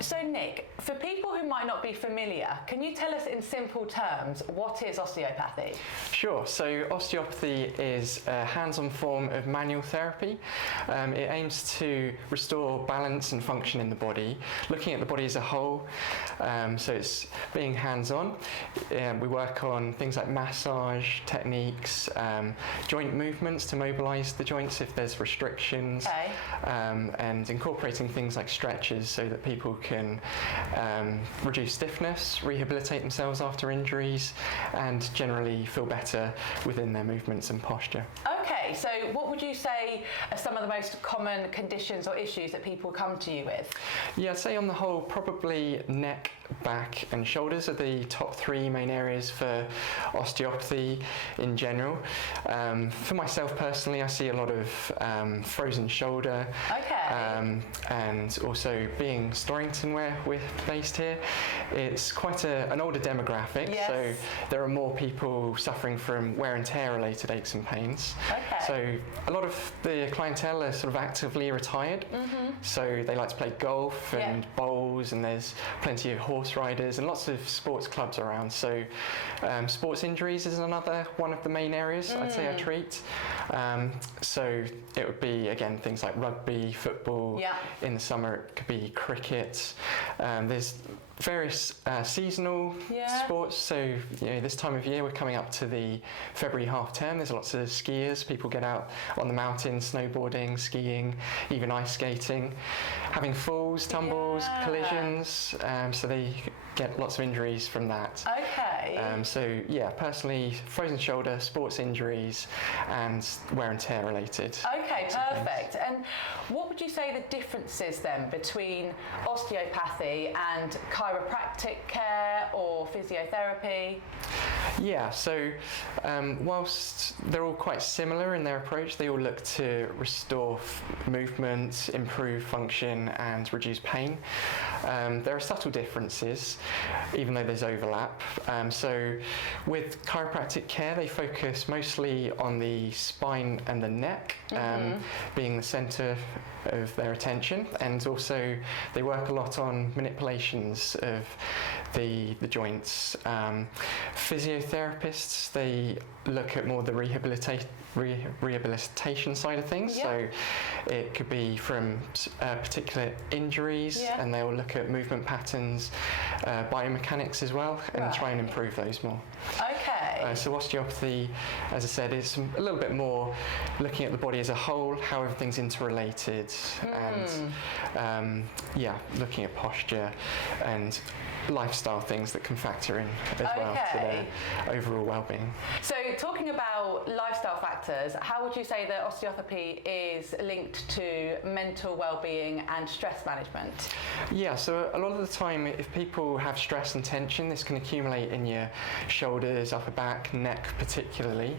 So Nick, for people who might not be familiar, can you tell us in simple terms, what is osteopathy? Sure, so osteopathy is a hands-on form of manual therapy. It aims to restore balance and function in the body, looking at the body as a whole, so it's being hands-on. We work on things like massage techniques, joint movements to mobilise the joints if there's restrictions, and incorporating things like stretches so that people can reduce stiffness, rehabilitate themselves after injuries, and generally feel better within their movements and posture. Okay, so what would you say are some of the most common conditions or issues that people come to you with? Yeah, I'd say on the whole, probably neck, back and shoulders are the top three main areas for osteopathy in general. For myself personally, I see a lot of frozen shoulder, and also being Storrington where we're based here, it's quite an older demographic, so there are more people suffering from wear and tear related aches and pains. So a lot of the clientele are sort of actively retired, so they like to play golf and bowls, and there's plenty of horse riders and lots of sports clubs around. So sports injuries is another one of the main areas I'd say I treat. So it would be, again, things like rugby, football. In the summer it could be cricket. There's various seasonal sports, so this time of year we're coming up to the February half term. There's lots of skiers, people get out on the mountains, snowboarding, skiing, even ice skating, having falls, tumbles, collisions, so they get lots of injuries from that. So yeah, personally, frozen shoulder, sports injuries and wear and tear related. Perfect. And what would you say the difference is then between osteopathy and chiropractic care or physiotherapy? Yeah, so whilst they're all quite similar in their approach, they all look to restore movement, improve function and reduce pain. There are subtle differences, even though there's overlap. So with chiropractic care, they focus mostly on the spine and the neck, being the centre of their attention, and also they work a lot on manipulations of the joints. Physiotherapists, they look at more the rehabilitation side of things, so it could be from particular injuries, and they'll look at movement patterns, biomechanics as well, and try and improve those more. So osteopathy, as I said, is a little bit more looking at the body as a whole, how everything's interrelated, and looking at posture and lifestyle things that can factor in as well to their overall well-being. So talking about lifestyle factors, how would you say that osteopathy is linked to mental well-being and stress management? Yeah, so a lot of the time if people have stress and tension, this can accumulate in your shoulders, upper back, neck particularly.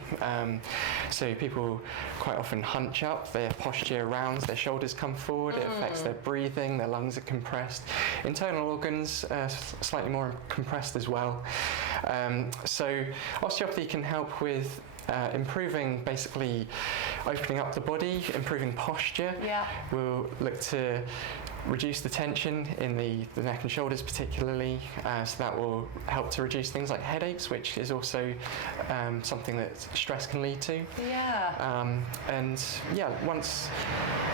So people quite often hunch up, their posture rounds, their shoulders come forward, it affects their breathing, their lungs are compressed. Internal organs slightly more compressed as well. So osteopathy can help with improving, basically opening up the body, improving posture. We'll look to reduce the tension in the neck and shoulders particularly, so that will help to reduce things like headaches, which is also something that stress can lead to. And once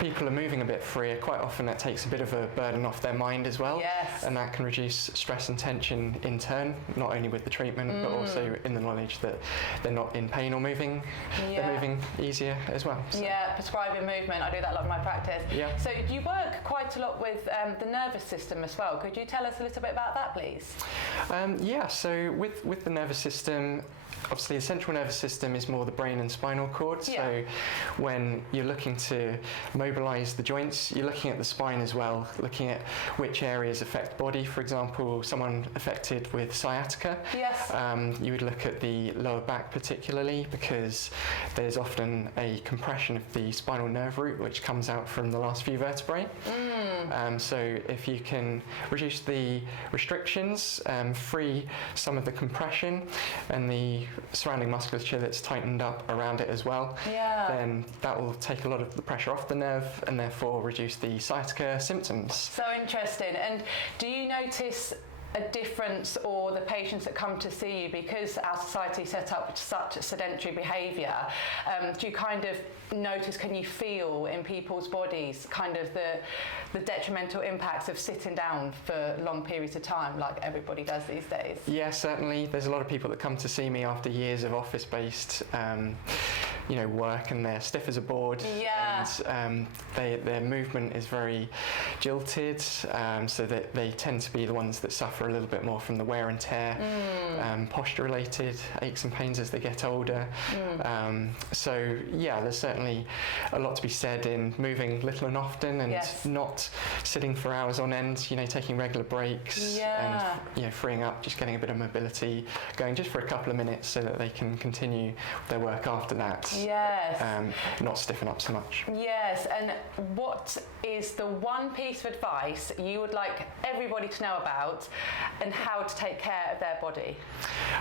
people are moving a bit freer, quite often that takes a bit of a burden off their mind as well, and that can reduce stress and tension in turn, not only with the treatment but also in the knowledge that they're not in pain or moving, they're moving easier as well. So. Prescribing movement, I do that a lot in my practice. So do you work quite a lot with the nervous system as well? Could you tell us a little bit about that, please? So with the nervous system, obviously the central nervous system is more the brain and spinal cord, so when you're looking to mobilise the joints, you're looking at the spine as well, looking at which areas affect body. For example, someone affected with sciatica, you would look at the lower back particularly, because there's often a compression of the spinal nerve root which comes out from the last few vertebrae. So if you can reduce the restrictions, free some of the compression and the any surrounding musculature that's tightened up around it as well, then that will take a lot of the pressure off the nerve and therefore reduce the sciatica symptoms. So interesting. And do you notice a difference, or the patients that come to see you, because our society is set up with such sedentary behaviour, do you kind of notice, can you feel in people's bodies kind of the detrimental impacts of sitting down for long periods of time, like everybody does these days? Yeah, certainly. There's a lot of people that come to see me after years of office-based work, and they're stiff as a board, and their movement is very jilted, so that they tend to be the ones that suffer a little bit more from the wear and tear, posture-related aches and pains as they get older. So yeah, there's certainly a lot to be said in moving little and often, and not sitting for hours on end, taking regular breaks, and freeing up, just getting a bit of mobility going just for a couple of minutes so that they can continue their work after that. Not stiffen up so much. Yes, and what is the one piece of advice you would like everybody to know about and how to take care of their body?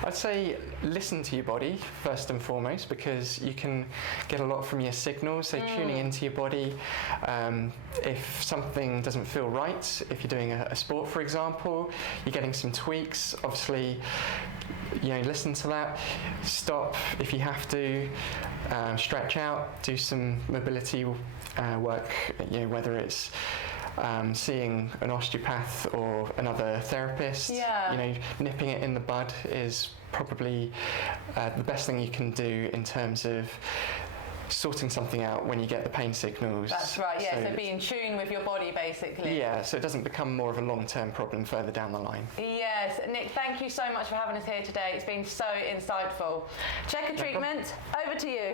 I'd say listen to your body first and foremost, because you can get a lot from your signals, so tuning into your body. If something doesn't feel right, if you're doing a sport, for example, you're getting some tweaks, obviously, listen to that, stop if you have to, stretch out, do some mobility work, whether it's seeing an osteopath or another therapist. Nipping it in the bud is probably the best thing you can do in terms of sorting something out when you get the pain signals. That's right, so be in tune with your body, basically. Yeah, so it doesn't become more of a long-term problem further down the line. Yes, Nick, thank you so much for having us here today. It's been so insightful. Check a treatment, over to you.